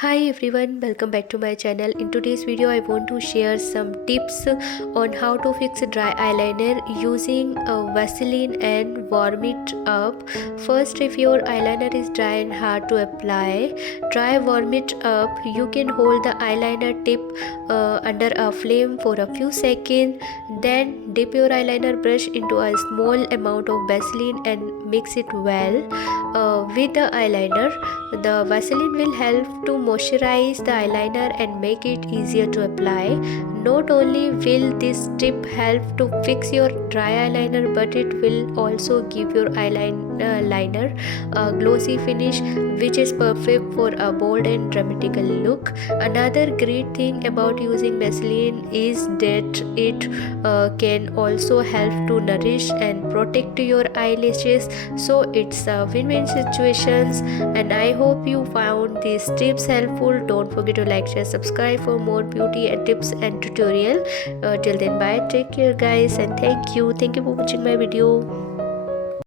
Hi everyone, welcome back to my channel. In today's video I want to share some tips on how to fix a dry eyeliner using a Vaseline and warm it up. First, if your eyeliner is dry and hard to apply, try warm it up. You can hold the eyeliner tip under a flame for a few seconds, then dip your eyeliner brush into a small amount of Vaseline and mix it well with the eyeliner. The Vaseline will help to moisturize the eyeliner and make it easier to apply. Not only will this tip help to fix your dry eyeliner, but it will also give your eyeliner a glossy finish, which is perfect for a bold and dramatical look. Another great thing about using Vaseline is that it can also help to nourish and protect your eyelashes, so it's a win-win situations. And I hope you found these tips helpful. Don't forget to like, share, subscribe for more beauty and tips and tutorial. Till then, bye, take care guys, and thank you for watching my video.